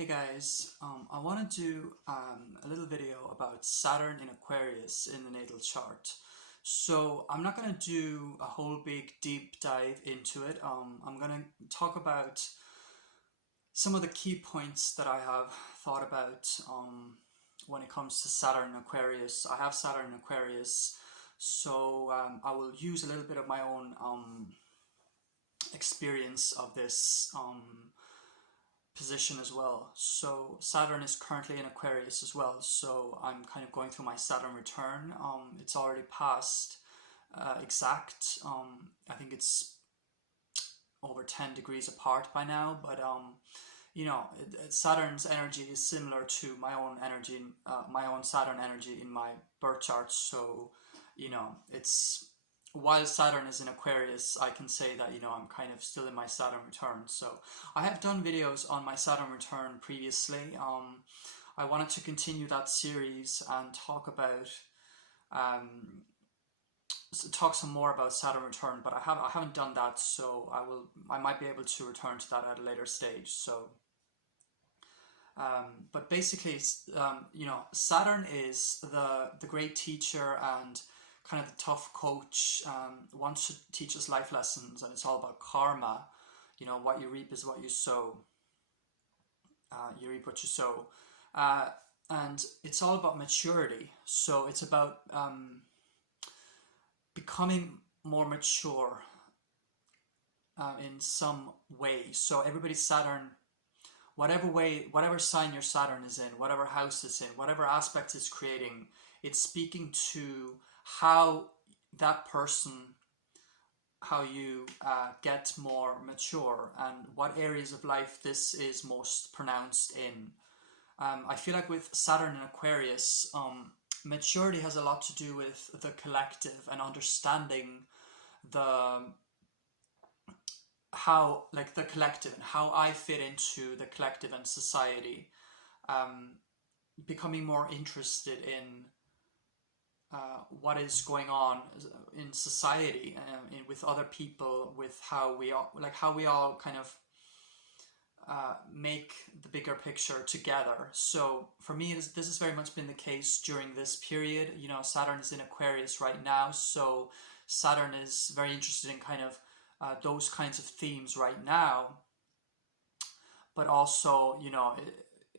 Hey guys, I want to do a little video about Saturn in Aquarius in the natal chart. So I'm not going to do a whole big deep dive into it. I'm going to talk about some of the key points that I have thought about when it comes to Saturn in Aquarius. I have Saturn in Aquarius, so I will use a little bit of my own experience of this position as well. So Saturn is currently in Aquarius as well, so I'm kind of going through my Saturn return. It's already past exact. I think it's over 10 degrees apart by now, but Saturn's energy is similar to my own energy, my own Saturn energy in my birth chart. So it's while Saturn is in Aquarius, I can say that I'm kind of still in my Saturn return. So I have done videos on my Saturn return previously. I wanted to continue that series and talk about talk some more about Saturn return, but I haven't done that, so I might be able to return to that at a later stage. So but basically, Saturn is the great teacher and kind of the tough coach, wants to teach us life lessons, and it's all about karma. What you reap is what you sow. You reap what you sow. And it's all about maturity. So it's about becoming more mature in some way. So everybody's Saturn, whatever sign your Saturn is in, whatever house it's in, whatever aspect it's creating, it's speaking to how that person, how you get more mature, and what areas of life this is most pronounced in. I feel like with Saturn in Aquarius, maturity has a lot to do with the collective and understanding the collective and how I fit into the collective and society. Becoming more interested in what is going on in society, with other people, with how we all kind of make the bigger picture together. So for me, this has very much been the case during this period. Saturn is in Aquarius right now, so Saturn is very interested in kind of those kinds of themes right now, but also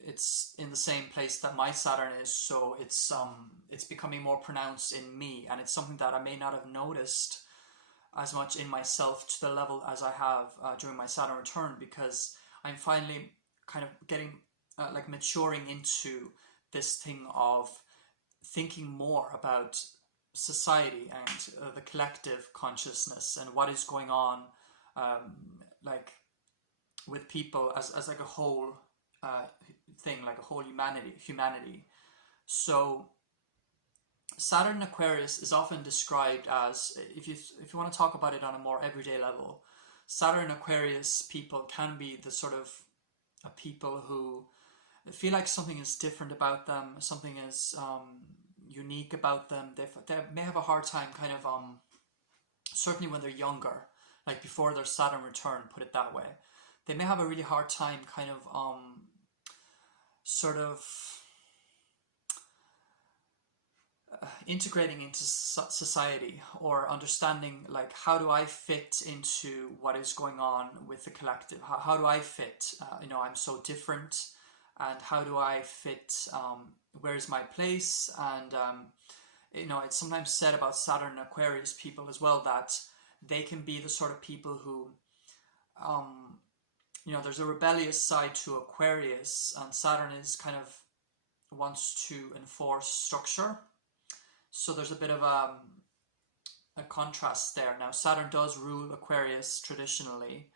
it's in the same place that my Saturn is, so it's becoming more pronounced in me, and it's something that I may not have noticed as much in myself to the level as I have during my Saturn return, because I'm finally kind of getting maturing into this thing of thinking more about society and the collective consciousness and what is going on with people as like a whole thing, like a whole humanity. So Saturn in Aquarius is often described as, if you want to talk about it on a more everyday level, Saturn in Aquarius people can be the sort of people who feel like something is different about them, something is unique about them. They may have a hard time kind of certainly when they're younger, like before their Saturn return, put it that way, they may have a really hard time kind of sort of integrating into society, or understanding like, how do I fit into what is going on with the collective? How do I fit? I'm so different, and how do I fit? Where's my place? And it's sometimes said about Saturn and Aquarius people as well that they can be the sort of people who there's a rebellious side to Aquarius, and Saturn is kind of wants to enforce structure. So there's a bit of a contrast there. Now Saturn does rule Aquarius traditionally.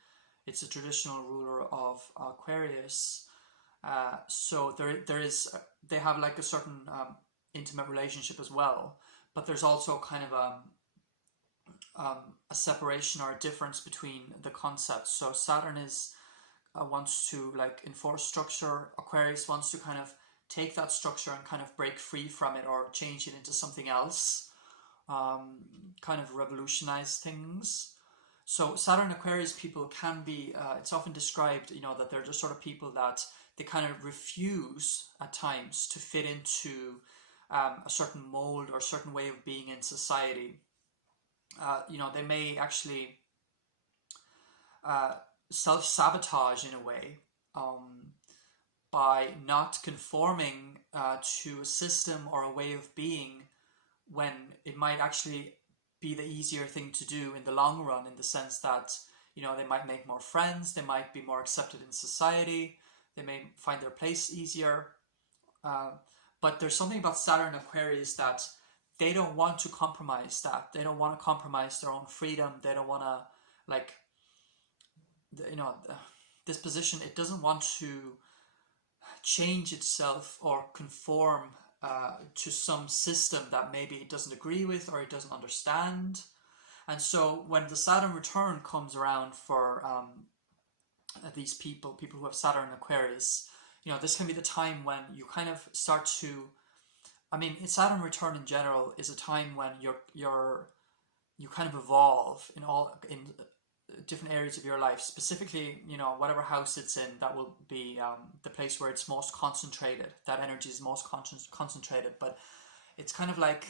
It's a traditional ruler of Aquarius. So they have like a certain intimate relationship as well. But there's also kind of a separation or a difference between the concepts. So Saturn wants to like enforce structure. Aquarius wants to kind of take that structure and kind of break free from it, or change it into something else, kind of revolutionize things. So Saturn Aquarius people can be, it's often described, that they're just sort of people that they kind of refuse at times to fit into a certain mold or a certain way of being in society. They may actually self-sabotage in a way, by not conforming to a system or a way of being, when it might actually be the easier thing to do in the long run, in the sense that they might make more friends, they might be more accepted in society, they may find their place easier. But there's something about Saturn Aquarius that they don't want to compromise that. They don't want to compromise their own freedom. They don't want to, like, this position, it doesn't want to change itself or conform to some system that maybe it doesn't agree with or it doesn't understand. And so when the Saturn return comes around for these people who have Saturn Aquarius, this can be the time when you kind of start to, Saturn return in general is a time when you kind of evolve in different areas of your life. Specifically, whatever house it's in, that will be the place where it's most concentrated. That energy is most concentrated. But it's kind of like,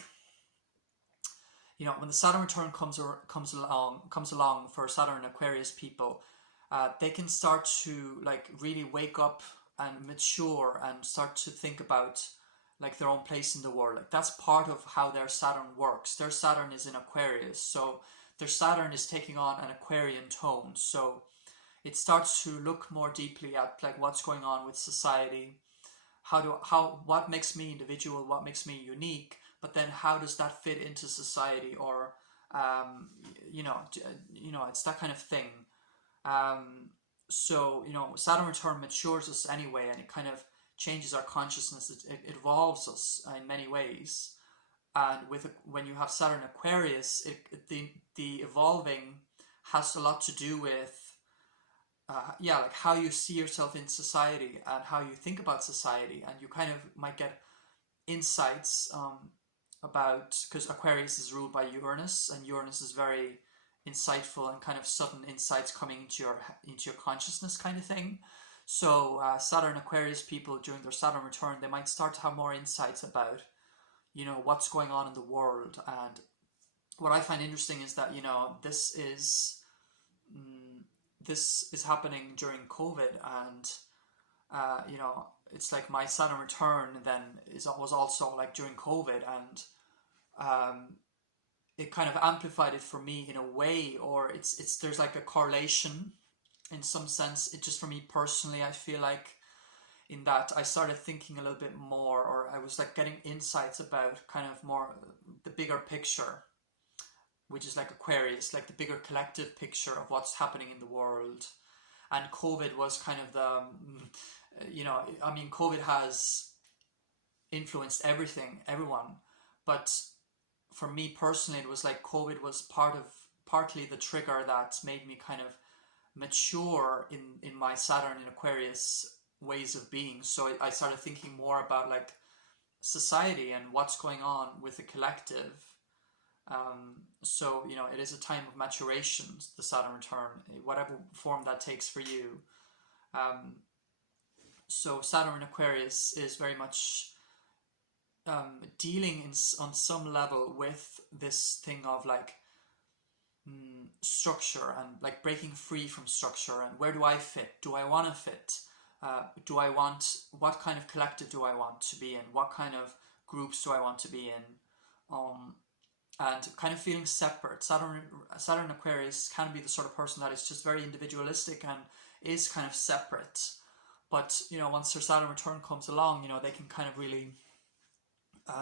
when the Saturn return comes along for Saturn Aquarius people, they can start to like really wake up and mature and start to think about like their own place in the world. Like, that's part of how their Saturn works. Their Saturn is in Aquarius, so their Saturn is taking on an Aquarian tone. So it starts to look more deeply at like what's going on with society, what makes me individual, what makes me unique, but then how does that fit into society, or it's that kind of thing. So Saturn return matures us anyway, and it kind of changes our consciousness. It evolves us in many ways. And when you have Saturn Aquarius, the evolving has a lot to do with like how you see yourself in society and how you think about society, and you kind of might get insights about, because Aquarius is ruled by Uranus, and Uranus is very insightful and kind of sudden insights coming into your consciousness kind of thing. So Saturn Aquarius people during their Saturn return, they might start to have more insights about what's going on in the world. And what I find interesting is that this is happening during COVID, and it's like my Saturn return then was also like during COVID, and it kind of amplified it for me in a way, or it's there's like a correlation in some sense. It just, for me personally, I feel like in that I started thinking a little bit more, or I was like getting insights about kind of more the bigger picture, which is like Aquarius, like the bigger collective picture of what's happening in the world. And COVID was kind of COVID has influenced everyone, but for me personally, it was like COVID was partly the trigger that made me kind of mature in my Saturn in Aquarius ways of being. So I started thinking more about like society and what's going on with the collective. So it is a time of maturation, the Saturn return, whatever form that takes for you. So Saturn in Aquarius is very much dealing on some level with this thing of like structure, and like breaking free from structure, and where do I fit? Do I want to fit? What kind of collective do I want to be in? What kind of groups do I want to be in? And kind of feeling separate. Saturn Aquarius can be the sort of person that is just very individualistic and is kind of separate. But once their Saturn return comes along, they can kind of really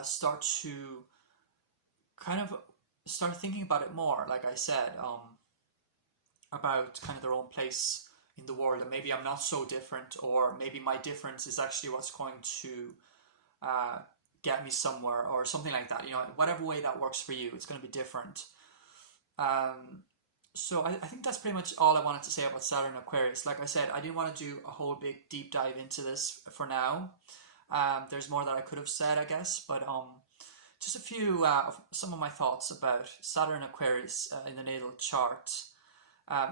start to kind of start thinking about it more, like I said, about kind of their own place in the world, and maybe I'm not so different, or maybe my difference is actually what's going to get me somewhere, or something like that. Whatever way that works for you, it's going to be different. So I think that's pretty much all I wanted to say about Saturn Aquarius. Like I said, I didn't want to do a whole big deep dive into this for now. There's more that I could have said, I guess, but just some of my thoughts about Saturn Aquarius in the natal chart.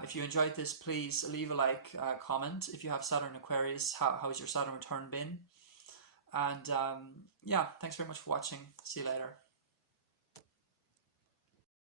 If you enjoyed this, please leave a like, comment. If you have Saturn Aquarius, how's your Saturn return been? And yeah, thanks very much for watching. See you later.